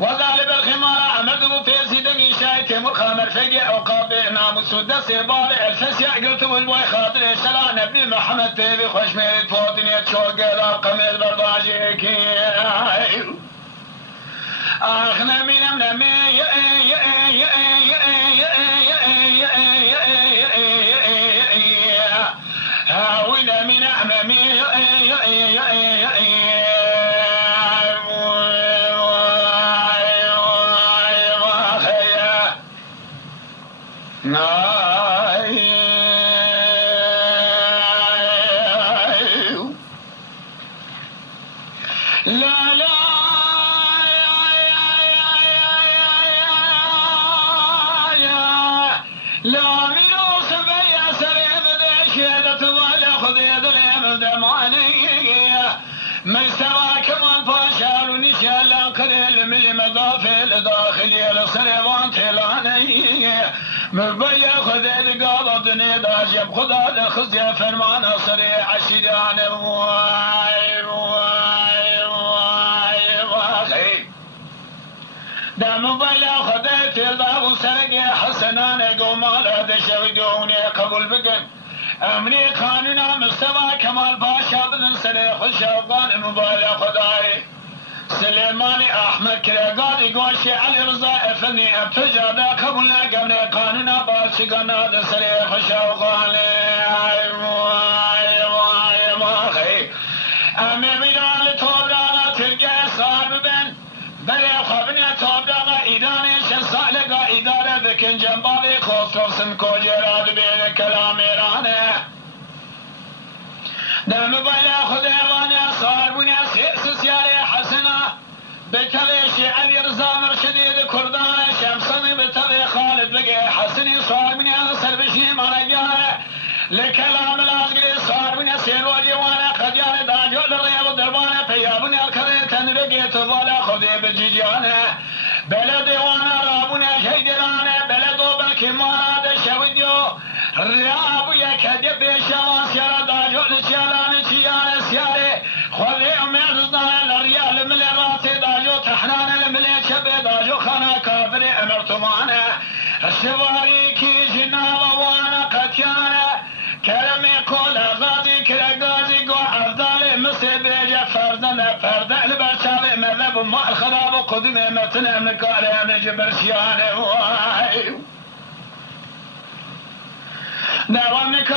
وغالب الخمار عمده في سيدني شايت مخامر فقع عقاب ناموس ودس بال الفسيع قلت والبوي خاطر سلام ابن محمد بيبي خوش ميرد فوتني تشوق دار قميل برداجيك اخنا من مي هاونا من امامي من سواكم الفاشل ونشال قليل من المضافل داخلي لصريوان تلاني مبيا خذ القاضي دنيا داجب خدا الخزي فرمان صريع عشيران واي واي واي واي دام بيا خذيت الضاب سرقي حسنان قوم على دشودوني قبل بقن امني قانونا مستوى كمال باشا بن سليخ الشوقان مبالغ خداي سليماني احمد كريقاد يقول شي علي رضا افني ابتجاد قبل قبل قانونا باشقنا بن سليخ الشوقان امي بلال توبرانا تلقى صار بن بلي خبني توبرانا ايداني شسالقا اداره بكن جنبابي خوصر سمكو جراد بين كلامي رانه دام بلا خديواني صار بني سياري حسنه بتلي علي رضا مرشدي كردانه شمسني بتلي خالد بقي حسني صار بني سربشي مرجانه لكلام العسكري صار بني سيروجي وانا خديانه داجو للرياض دربانه فيابني الكري تنرقي تظل خذي بالجيجانه بلدي وانا رابني شيدرانه بلدو بالكمانه دشوديو ريابو يكدي بشواس يرى داجو لشيالانه شيانه سياري خذي امرضنا للريال من راسي داجو تحنان الملي شبه داجو خانا كافري امرتمانه الشواري كي جنابه وانا قتيانه كلمي كل غادي كرغازي قو عفدالي مسيبيجا فردنا فردا البرشاوي مذهب ما الخراب قدمي متنا من كاري من جبرشياني واي دوامك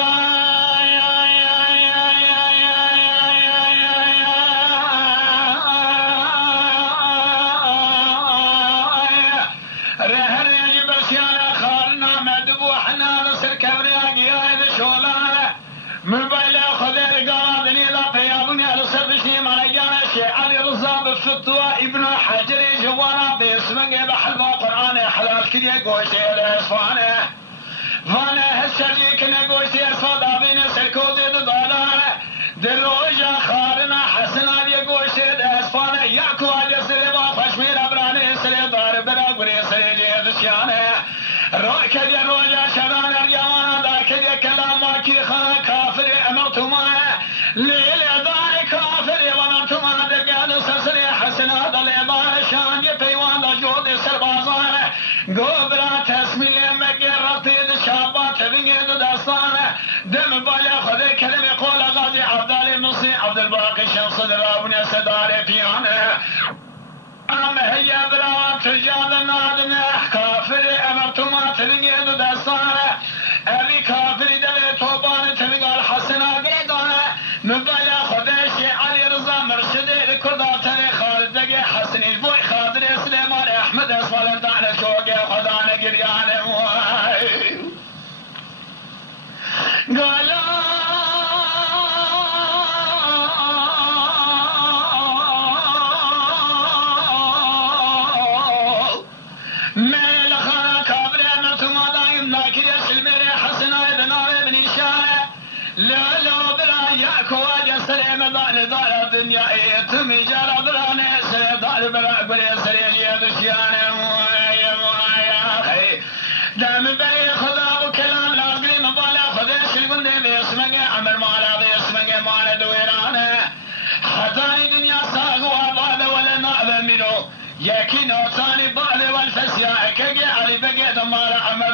من بين خذ قاضي لا فيابني على صدشي مرجان الشيخ علي رضا بالفتوى ابن حجر جوانا باسمه بحلوى قرآن حلال كذي قوسي الاسفانه فانا هالشريك نقوسي اسفاد بين سركوزي دضالانه دروجة خارنا حسنا بيقوسي الاسفانه ياكو على سريبا خشمير ابراني سري دار براغوري سري جيدشيانه روك دي روجة شران ارجوانا دا كذي كلام ماكي خانا كافر امرتما ليل دار كافر ومرتما درقان سرسري حسنا دليبان شان يبيوان دا جود سربازان قبرا تسميل مقررتي دشابات بنجد داستان دم بالا خذي كلمة قول غازي عبدالي مصي عبد الباقي شمس درابني سداري فيانه ام هي بلا تجاد نادنا كافر امرتما تلقيد داستان ابي كافر دل توبان تلقى الحسنه قيدانه قال من الخلق أبرمة ما دايم لكن يسلمني حسنا ابن ابن شانه لا بلا ياكو جسر مدان دار الدنيا يتم جرى براني سيدار بلا بري سري يدشيانه يا اخي دام بني خدا وكلام لاقري مبالا خدش البندي باسمك عمر مالا باسمك مالا دويرانه حتاني دنيا ساقوا بعد ولا نعب منه يكين وثاني بعد والفسيا كجي عري بقيت مالا عمر